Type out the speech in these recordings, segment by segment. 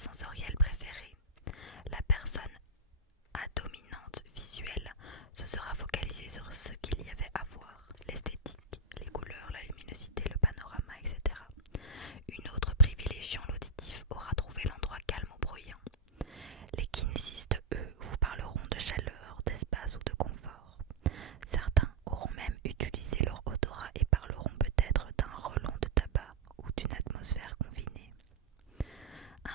sensorielle préférée. La personne à dominante visuelle se sera focalisée sur ce qu'il y avait à voir, l'esthétique, les couleurs, la luminosité, le panorama, etc. Une autre privilégiant l'auditif aura trouvé l'endroit calme ou bruyant. Les kinésistes, eux, vous parleront de chaleur, d'espace ou de confort. Certains auront même utilisé leur odorat et parleront peut-être d'un relent de tabac ou d'une atmosphère confinée.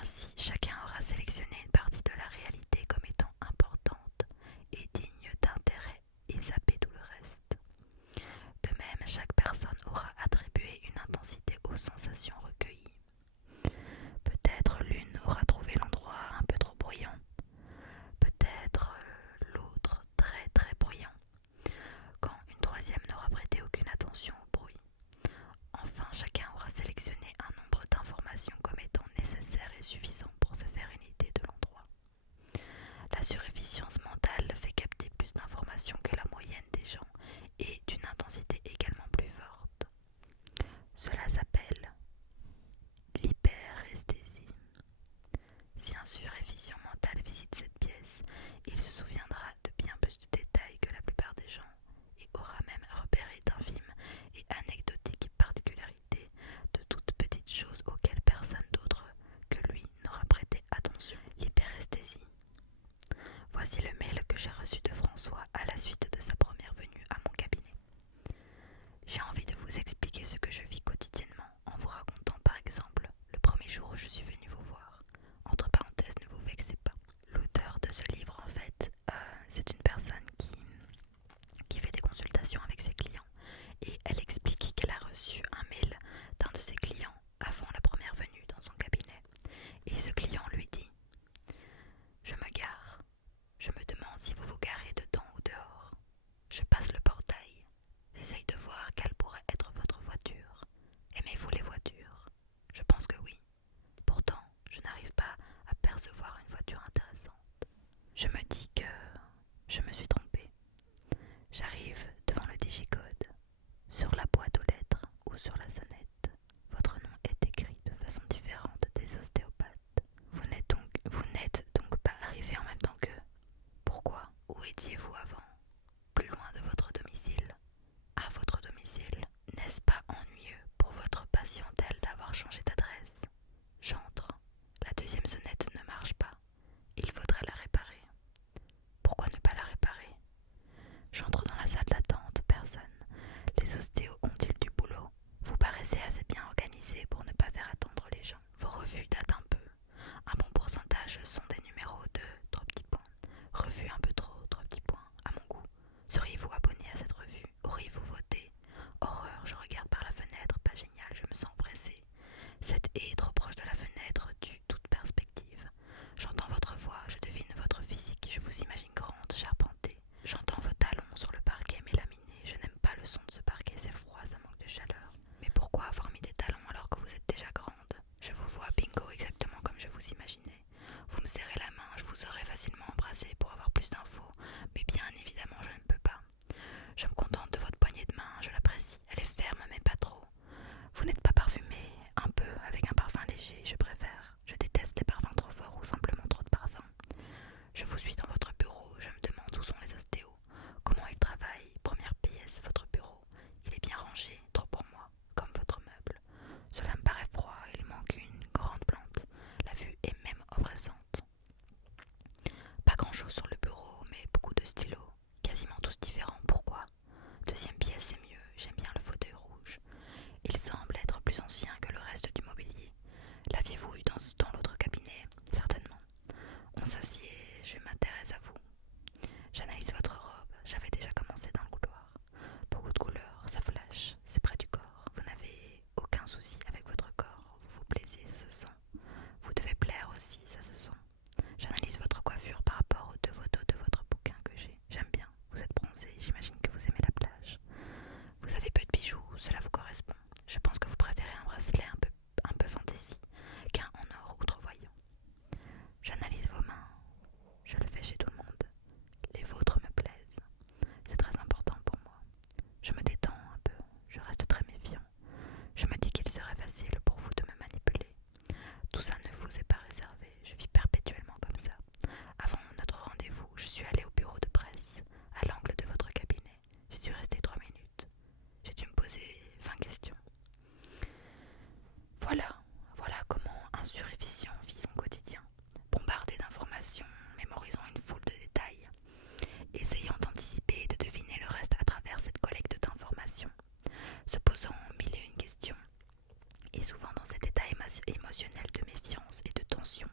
Ainsi, chacun aura ses souvent dans cet état émotionnel de méfiance et de tension,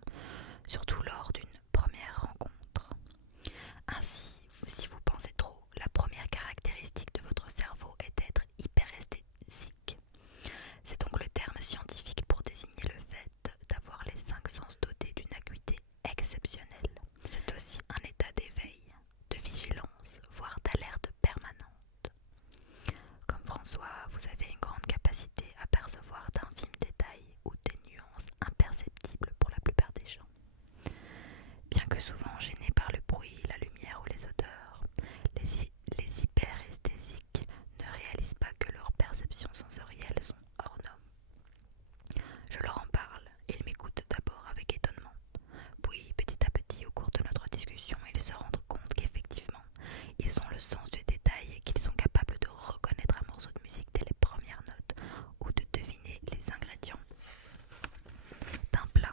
surtout lors d'une première rencontre. Ainsi, si vous pensez trop, la première caractéristique de votre cerveau est d'être hyperesthésique. C'est donc le terme scientifique pour désigner le fait d'avoir les 5 sens dotés d'une acuité exceptionnelle. C'est aussi un état d'éveil, de vigilance, voire d'alerte permanente. Comme François, vous avez une grande capacité à percevoir d'infimes détails ou des nuances imperceptibles pour la plupart des gens. Bien que souvent gênés par le bruit, la lumière ou les odeurs, les hyperesthésiques ne réalisent pas que leurs perceptions sensorielles sont hors normes. Je leur en parle et ils m'écoutent d'abord avec étonnement. Puis, petit à petit, au cours de notre discussion, ils se rendent compte qu'effectivement, ils ont le sens du détail et qu'ils sont capables de reconnaître un morceau de musique dès les premières notes ou de deviner les ingrédients d'un plat.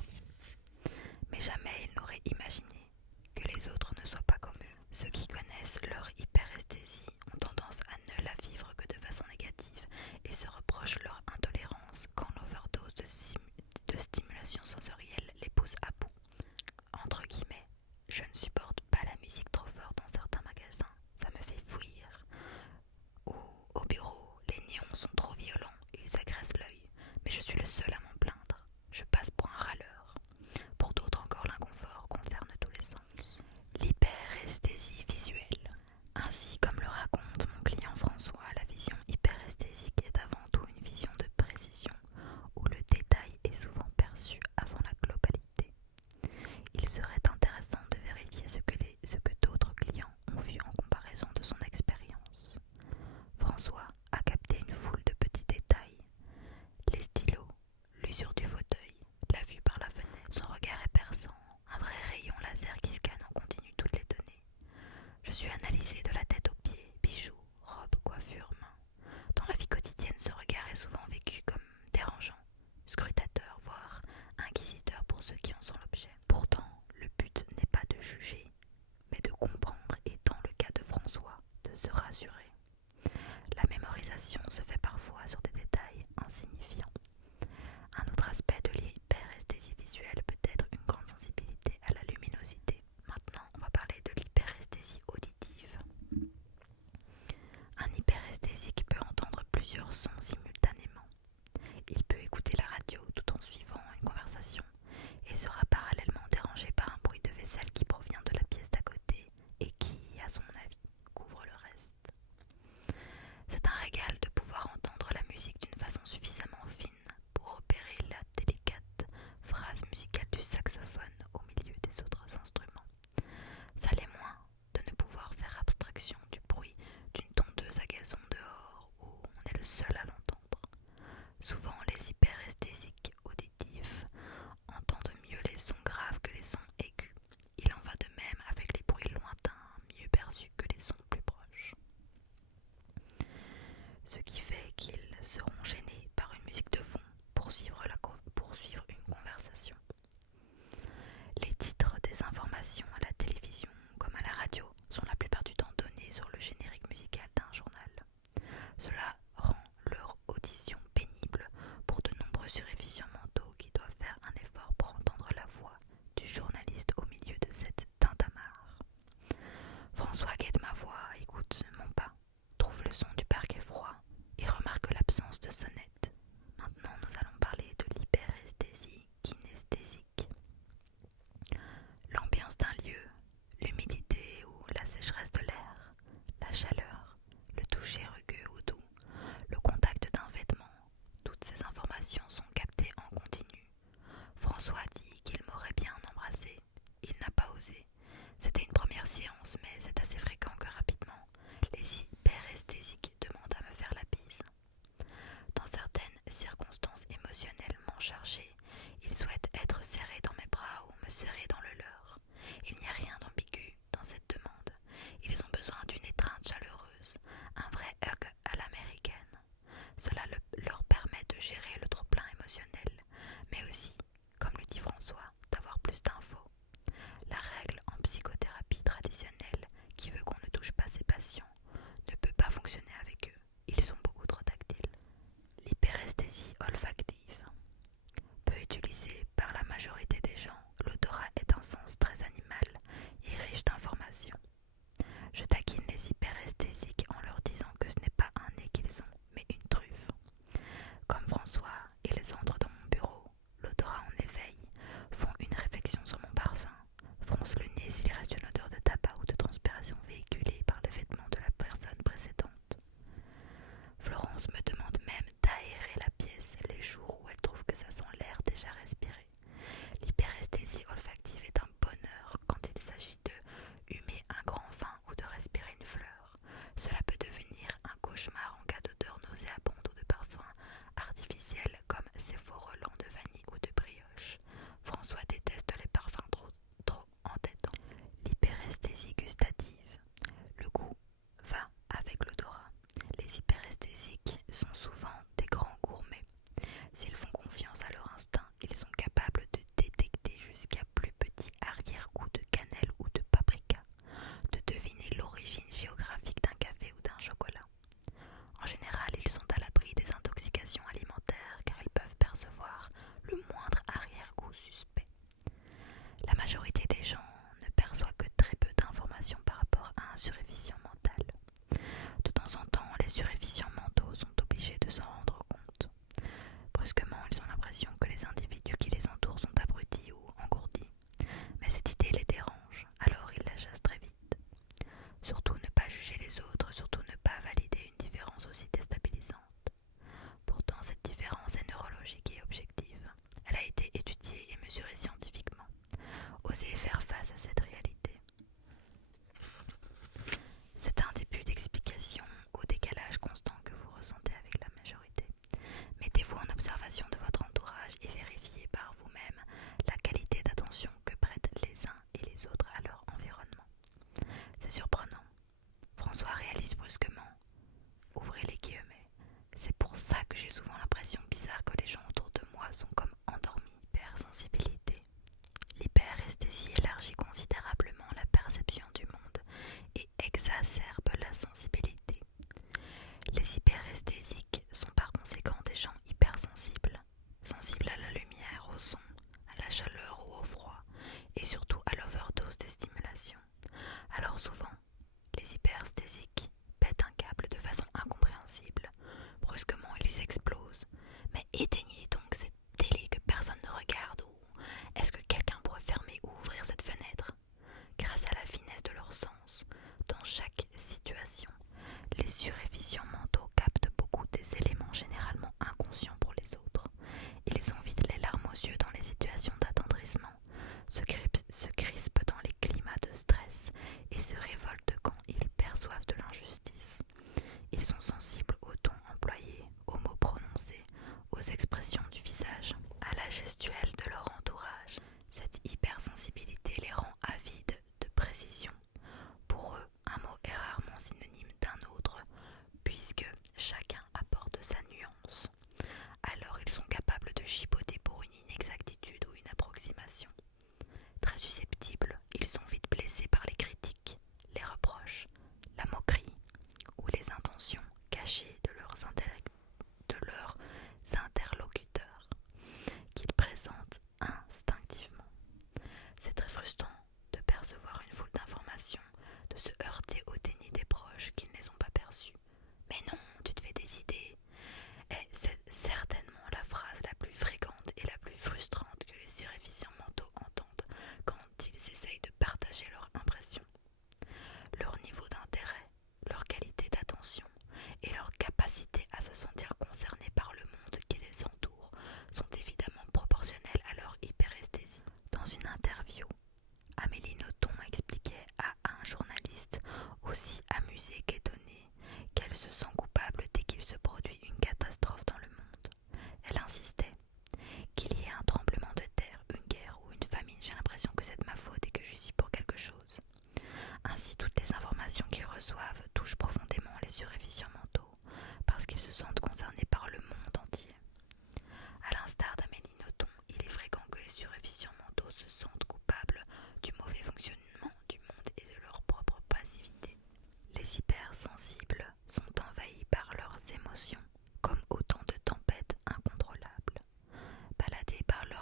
Mais jamais ils n'auraient imaginé que les autres ne soient pas comme eux. Ceux qui connaissent leur hyperesthésie ont tendance à ne la vivre que de façon négative et se reprochent leur intolérance quand l'overdose de stimulation sensorielle les pousse à bout. Entre guillemets, je ne supporte pas la musique trop forte dans certains magasins, ça me fait fuir. Ou au bureau, les néons sont trop violents et ils agressent l'œil, mais je suis le seul à m'en plaindre. Je passe pour un râleur. Pour d'autres encore, l'inconfort concerne tous les sens. L'hyperesthésie visuelle. Ainsi, comme le raconte mon client François, la vision hyperesthésique est avant tout une vision de précision, où le détail est souvent perçu avant la globalité. Il serait intéressant de vérifier ce que d'autres clients ont vu en comparaison de son expérience. François a capté une foule de petits détails. Les stylos, l'usure du fauteuil, la vue par la fenêtre. Son regard est perçant, un vrai rayon laser qui scanne en continu toutes les données. Je suis analysée de la tête aux pieds, bijoux, robes, coiffures, mains. Dans la vie quotidienne, ce regard est souvent vécu comme dérangeant, scrutateur, voire inquisiteur pour ceux qui en sont l'objet. Pourtant, le but n'est pas de juger, mais de comprendre et, dans le cas de François, de se rassurer. La mémorisation se fait parfois sur des détails insignifiants. Un autre aspect de l'hyperesthésie visuelle peut être une grande sensibilité à la luminosité. Maintenant, on va parler de l'hyperesthésie auditive. Un hyperesthésique peut entendre plusieurs sons simultanément. Il peut écouter la radio tout en suivant une conversation et sera parallèlement dérangé par un bruit de vaisselle qui provient de la pièce d'à côté et qui, à son avis, couvre le reste. C'est un régal de pouvoir entendre la musique d'une façon suffisamment fine pour repérer la délicate phrase musicale du saxophone au milieu des autres instruments. Ça l'est moins de ne pouvoir faire abstraction du bruit d'une tondeuse à gazon dehors où on est le seul à l'entendre. Souvent, les hyperesthésiques auditifs entendent mieux les sons graves que les sons aigus. Il en va de même avec les bruits lointains, mieux perçus que les sons plus proches. Ce qui fait qu'ils seront gênés par une musique de fond pour suivre une conversation. Les titres des informations à la télévision comme à la radio sont la plupart du temps donnés sur le générique musical d'un journal. Cela rend leur audition pénible pour de nombreux surréviseurs mentaux qui doivent faire un effort pour entendre la voix du journaliste au milieu de cette tintamarre. François guette ma voix, écoute mon pas, trouve le son du parquet froid et remarque l'absence de sonnette. Maintenant, nous allons parler de l'hyperesthésie kinesthésique. L'ambiance d'un lieu, l'humidité ou la sécheresse de l'air, la chaleur, le toucher rugueux ou doux, le contact d'un vêtement, toutes ces informations sont captées en continu. François dit qu'il m'aurait bien embrassé. Il n'a pas osé. C'était une première séance, mais c'est assez fréquent que rapidement, les hyperesthésiques demandent à me faire la bise. Dans certaines circonstances émotionnellement chargées, ils souhaitent être serrés dans mes bras ou me serrer dans le leur. Il n'y a rien d'ambigu dans cette demande. Ils ont besoin d'une étreinte chaleureuse, un vrai hug à l'américaine. Cela leur permet de gérer le trop-plein émotionnel, mais aussi, comme le dit François, d'avoir plus d'infos. La règle en psychothérapie traditionnelle qui veut qu'on ne touche pas ses patients ne peut pas fonctionner avec eux. Ils sont beaucoup trop tactiles. L'hyperesthésie olfactive.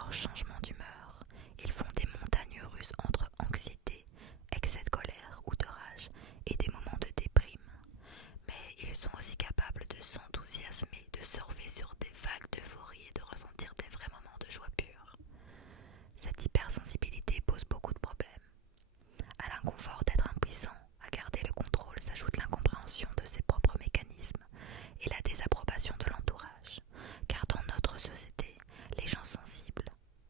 forts changements d'humeur. Ils font des montagnes russes entre anxiété, excès de colère ou de rage et des moments de déprime. Mais ils sont aussi capables de s'enthousiasmer, de surfer sur des vagues d'euphorie et de ressentir des vrais moments de joie pure. Cette hypersensibilité pose beaucoup de problèmes. À l'inconfort d'être impuissant à garder le contrôle s'ajoute l'incompréhension de ses propres mécanismes et la désapprobation de l'entourage, car dans notre société, les gens sensibles,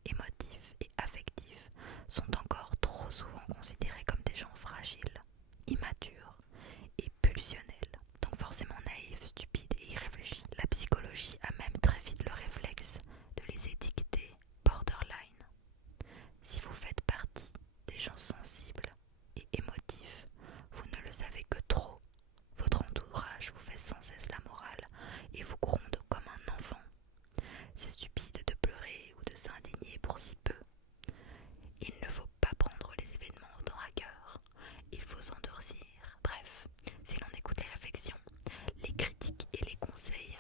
émotifs et affectifs sont encore trop souvent considérés comme des gens fragiles, immatures et pulsionnels, donc forcément naïfs, stupides et irréfléchis. La psychologie a même très vite le réflexe de les étiqueter borderline. Si vous faites partie des gens sensibles et émotifs, vous ne le savez que trop. Votre entourage vous fait sans cesse la morale et vous gronde comme un enfant. C'est stupide de pleurer ou de s'indigner pour si peu. Il ne faut pas prendre les événements autant à cœur. Il faut s'endurcir. Bref, si l'on écoute les réflexions, les critiques et les conseils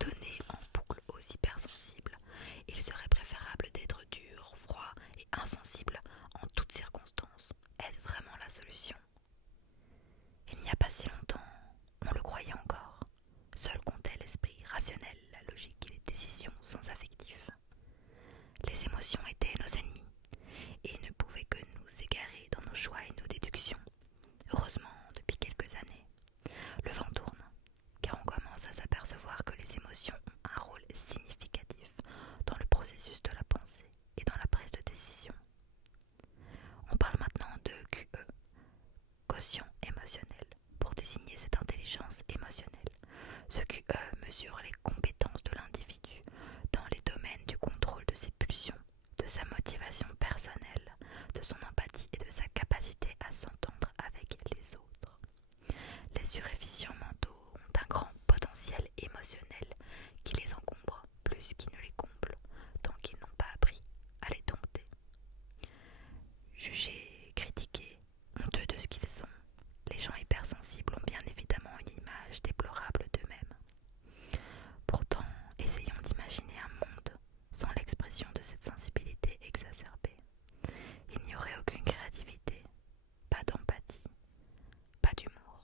donnés en boucle aux hypersensibles, il serait préférable d'être dur, froid et insensible en toutes circonstances. Est-ce vraiment la solution? Il n'y a pas si longtemps, on le croyait encore. Seul comptait l'esprit rationnel, la logique et les décisions sans affectif. Les émotions étaient nos ennemis et ne pouvaient que nous égarer dans nos choix et nos déductions. Heureusement, depuis quelques années, le vent tourne, car on commence à s'apercevoir que les émotions ont un rôle significatif dans le processus de la pensée et dans la prise de décision. On parle maintenant de QE, quotient émotionnel, pour désigner cette intelligence émotionnelle. Ce QE mesure les compétences de l'individu dans les domaines du contrôle de ses pulsions, de sa motivation personnelle, de son empathie et de sa capacité à s'entendre avec les autres. Les suréfficients mentaux ont un grand potentiel émotionnel qui les encombre plus qu'il ne les comble, tant qu'ils n'ont pas appris à les dompter. Jugés, critiqués, honteux de ce qu'ils sont, les gens hypersensibles ont bien évidemment une image déplorable d'eux-mêmes. Pourtant, essayons d'imaginer un monde sans l'expression de cette sensibilité exacerbée. Il n'y aurait aucune créativité, pas d'empathie, pas d'humour.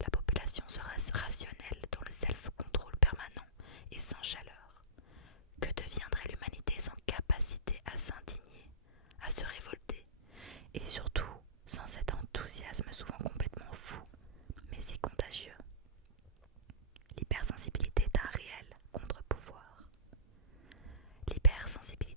La population serait rationnelle dans le self-control permanent et sans chaleur. Que deviendrait l'humanité sans capacité à s'indigner, à se révolter, et surtout sans cet enthousiasme souvent complètement fou, mais si contagieux? L'hypersensibilité est un réel contre-pouvoir. L'hypersensibilité